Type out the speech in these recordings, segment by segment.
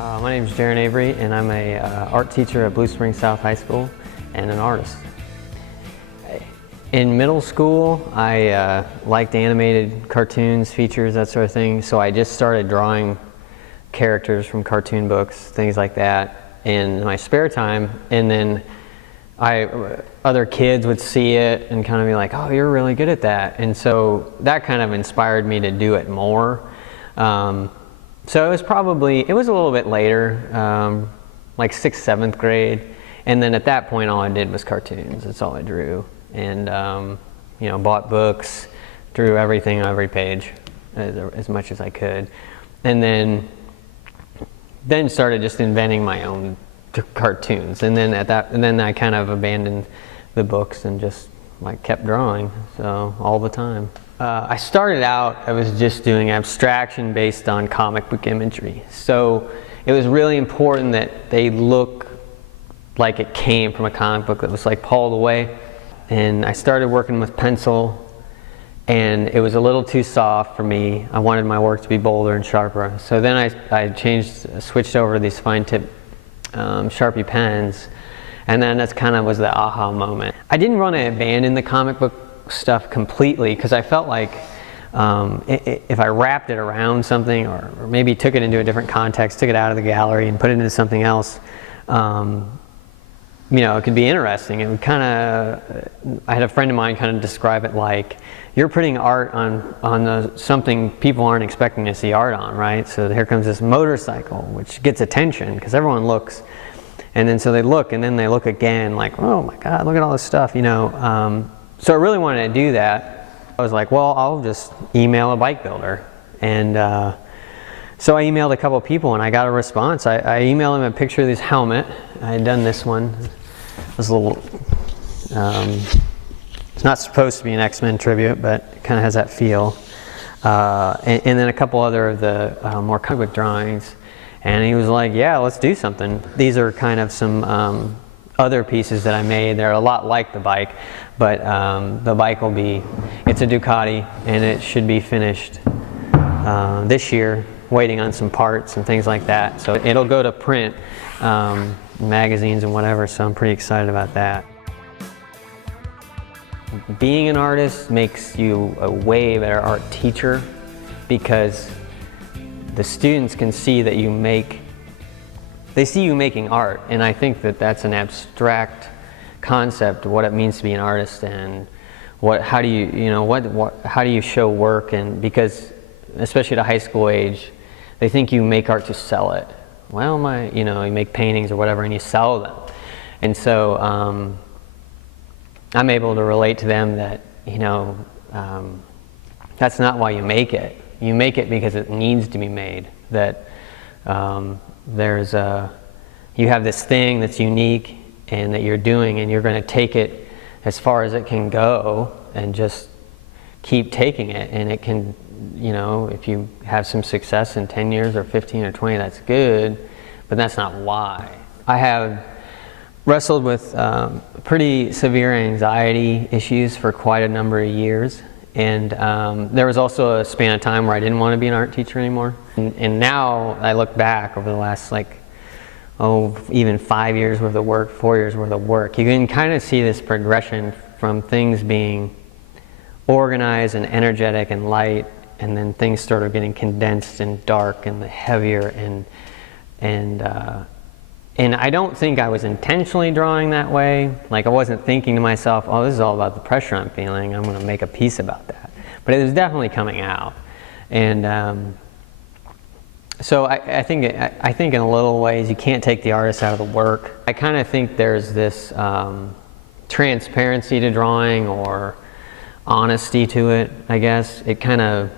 My name is Jaren Avery, and I'm a art teacher at Blue Springs South High School and an artist. In middle school, I liked animated cartoons, features, that sort of thing, so I just started drawing characters from cartoon books, things like that, in my spare time. And then other kids would see it and kind of be like, oh, you're really good at that. And so that kind of inspired me to do it more. So it was a little bit later, like 6th, 7th grade. And then at that point, all I did was cartoons. That's all I drew. And, bought books, drew everything on every page as much as I could. And then started just inventing my own cartoons. And then I kind of abandoned the books and just kept drawing, so all the time. I started out, I was just doing abstraction based on comic book imagery. So it was really important that they look like it came from a comic book that was pulled away. And I started working with pencil, and it was a little too soft for me. I wanted my work to be bolder and sharper. So then I switched over to these fine tip Sharpie pens, and then that's kind of was the aha moment. I didn't want to abandon the comic book stuff completely, because I felt like if I wrapped it around something, or maybe took it into a different context, took it out of the gallery and put it into something else, it could be interesting. It would I had a friend of mine kind of describe it like, you're putting art on something people aren't expecting to see art on, right? So here comes this motorcycle, which gets attention because everyone looks. And then so they look, and then they look again, like, oh my God, look at all this stuff, So I really wanted to do that. I was like, well, I'll just email a bike builder. And so I emailed a couple of people, and I got a response. I emailed him a picture of this helmet. I had done this one. It was a little, it's not supposed to be an X-Men tribute, but it kind of has that feel. And then a couple other of the more comic book drawings. And he was like, yeah, let's do something. These are kind of some other pieces that I made. They're a lot like the bike, but the bike it's a Ducati, and it should be finished this year, waiting on some parts and things like that. So it'll go to print, magazines and whatever, so I'm pretty excited about that. Being an artist makes you a way better art teacher, because the students can see that they see you making art, and I think that that's an abstract concept of what it means to be an artist, and how do you show work, and because especially at a high school age, they think you make art to sell it. Well, you make paintings or whatever and you sell them. And so I'm able to relate to them that, that's not why you make it. You make it because it needs to be made. That you have this thing that's unique and that you're doing, and you're going to take it as far as it can go and just keep taking it. And it can, if you have some success in 10 years or 15 or 20, that's good, but that's not why. I have wrestled with pretty severe anxiety issues for quite a number of years. And there was also a span of time where I didn't want to be an art teacher anymore. And now I look back over the last even 5 years worth of work, 4 years worth of work. You can kind of see this progression from things being organized and energetic and light, and then things started getting condensed and dark and heavier, and I don't think I was intentionally drawing that way. I wasn't thinking to myself, oh, this is all about the pressure I'm feeling, I'm going to make a piece about that. But it was definitely coming out. And so I think in a little ways you can't take the artist out of the work. I kind of think there's this transparency to drawing, or honesty to it, I guess. It kind of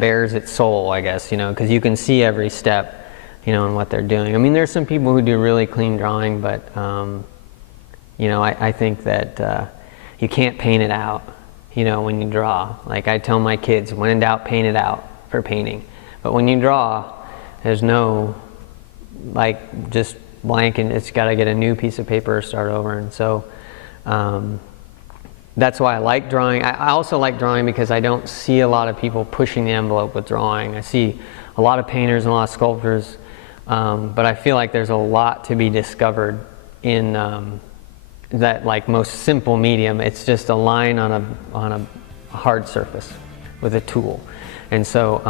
bears its soul, I guess, because you can see every step, in what they're doing. I mean, there's some people who do really clean drawing, but I think that you can't paint it out, when you draw. I tell my kids, when in doubt, paint it out for painting. But when you draw, there's no just blank, and it's got to get a new piece of paper or start over. And so that's why I like drawing. I also like drawing because I don't see a lot of people pushing the envelope with drawing. I see a lot of painters and a lot of sculptors, but I feel like there's a lot to be discovered in that like most simple medium. It's just a line on a hard surface with a tool. And so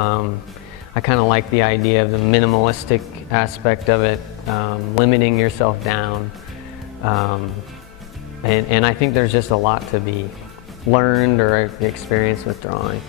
I kind of like the idea of the minimalistic aspect of it, limiting yourself down. And I think there's just a lot to be learned or experienced with drawing.